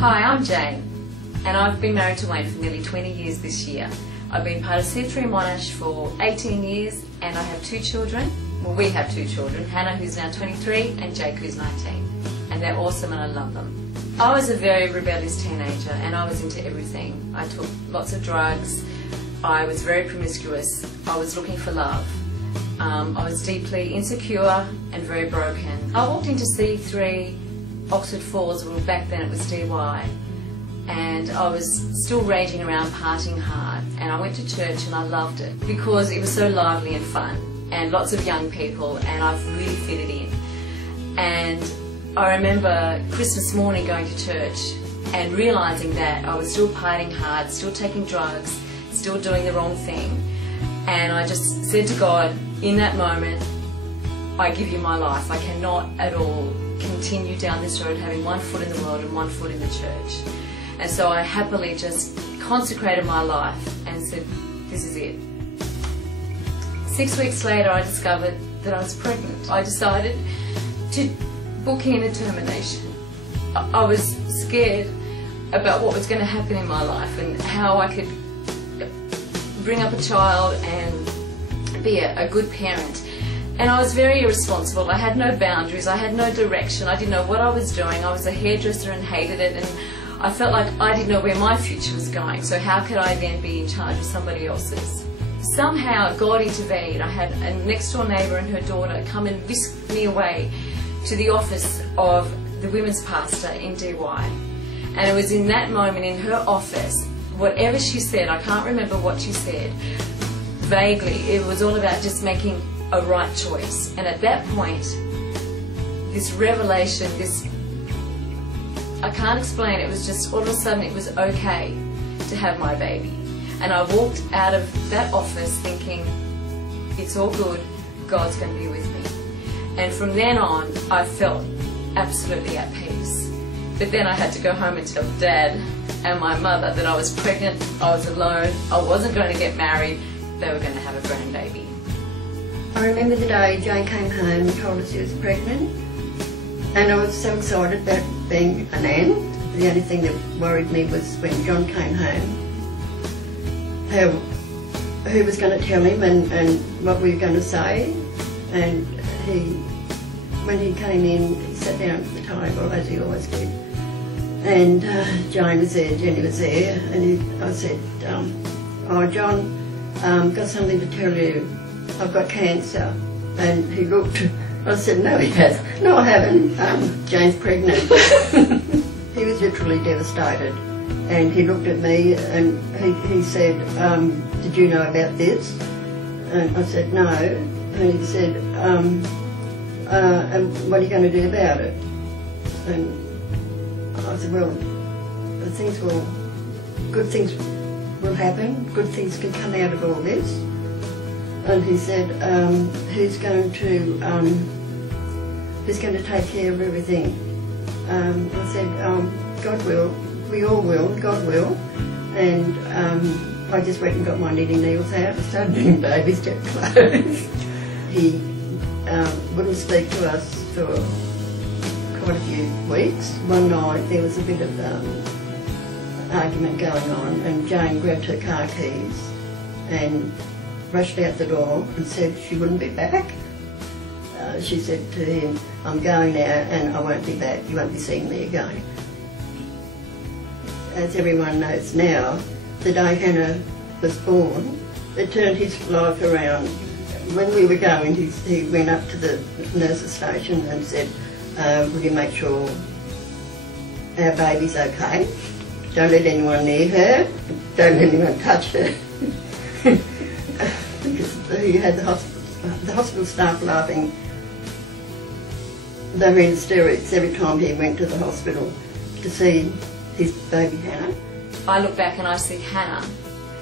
Hi, I'm Jane, and I've been married to Wayne for nearly 20 years this year. I've been part of C3 Monash for 18 years, and I have 2 children. Well, we have 2 children, Hannah, who's now 23, and Jake, who's 19. And they're awesome and I love them. I was a very rebellious teenager, and I was into everything. I took lots of drugs, I was very promiscuous, I was looking for love. I was deeply insecure and very broken. I walked into C3 Oxford Falls, well back then it was DY, and I was still raging around partying hard, and I went to church and I loved it because it was so lively and fun and lots of young people, and I've really fitted in. And I remember Christmas morning going to church and realising that I was still partying hard, still taking drugs, still doing the wrong thing, and I just said to God in that moment, I give you my life. I cannot at all continue down this road having one foot in the world and one foot in the church. And so I happily just consecrated my life and said, this is it. 6 weeks later I discovered that I was pregnant. I decided to book in a termination. I was scared about what was going to happen in my life and how I could bring up a child and be a good parent. And I was very irresponsible. I had no boundaries, I had no direction, I didn't know what I was doing. I was a hairdresser and hated it, and I felt like I didn't know where my future was going, so how could I then be in charge of somebody else's? Somehow God intervened. I had a next door neighbour and her daughter come and whisk me away to the office of the women's pastor in DY. And it was in that moment in her office, whatever she said, I can't remember what she said, vaguely, it was all about just making a right choice. And at that point, this revelation, I can't explain it, was just all of a sudden it was okay to have my baby. And I walked out of that office thinking, it's all good, God's going to be with me. And from then on, I felt absolutely at peace. But then I had to go home and tell Dad and my mother that I was pregnant, I was alone, I wasn't going to get married, they were going to have a grandbaby. I remember the day Jane came home and told us she was pregnant, and I was so excited about being an aunt. The only thing that worried me was when John came home, who was going to tell him and what we were going to say. And when he came in, he sat down at the table as he always did, and Jane was there, Jenny was there, and I said, oh John, got something to tell you. I've got cancer. And he looked, I said, no he hasn't. No I haven't, Jane's pregnant. He was literally devastated, and he looked at me and he said, did you know about this? And I said, no. And he said, and what are you going to do about it? And I said, well, good things will happen, good things can come out of all this. And he said, who's going to take care of everything? I said, God will, we all will, God will. And I just went and got my knitting needles out and started doing baby step clothes. He wouldn't speak to us for quite a few weeks. One night there was a bit of argument going on, and Jane grabbed her car keys and rushed out the door and said she wouldn't be back. She said to him, I'm going now and I won't be back, you won't be seeing me again. As everyone knows now, the day Hannah was born, it turned his life around. When we were going, he went up to the nurse's station and said, will you make sure our baby's okay? Don't let anyone near her, don't let anyone touch her. Because he had the hospital staff laughing. They were in hysterics every time he went to the hospital to see his baby Hannah. I look back and I see Hannah,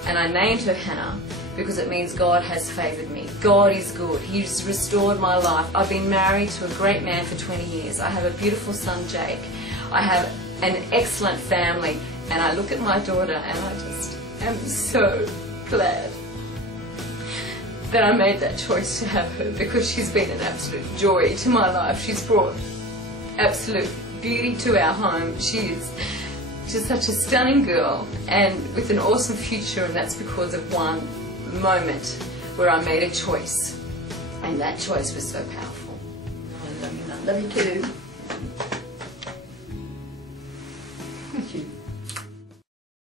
and I named her Hannah because it means God has favoured me. God is good. He's restored my life. I've been married to a great man for 20 years. I have a beautiful son, Jake. I have an excellent family, and I look at my daughter and I just am so glad that I made that choice to have her, because she's been an absolute joy to my life. She's brought absolute beauty to our home. She is She's such a stunning girl and with an awesome future, and that's because of one moment where I made a choice. And that choice was so powerful. I love you, Mum. Love you too.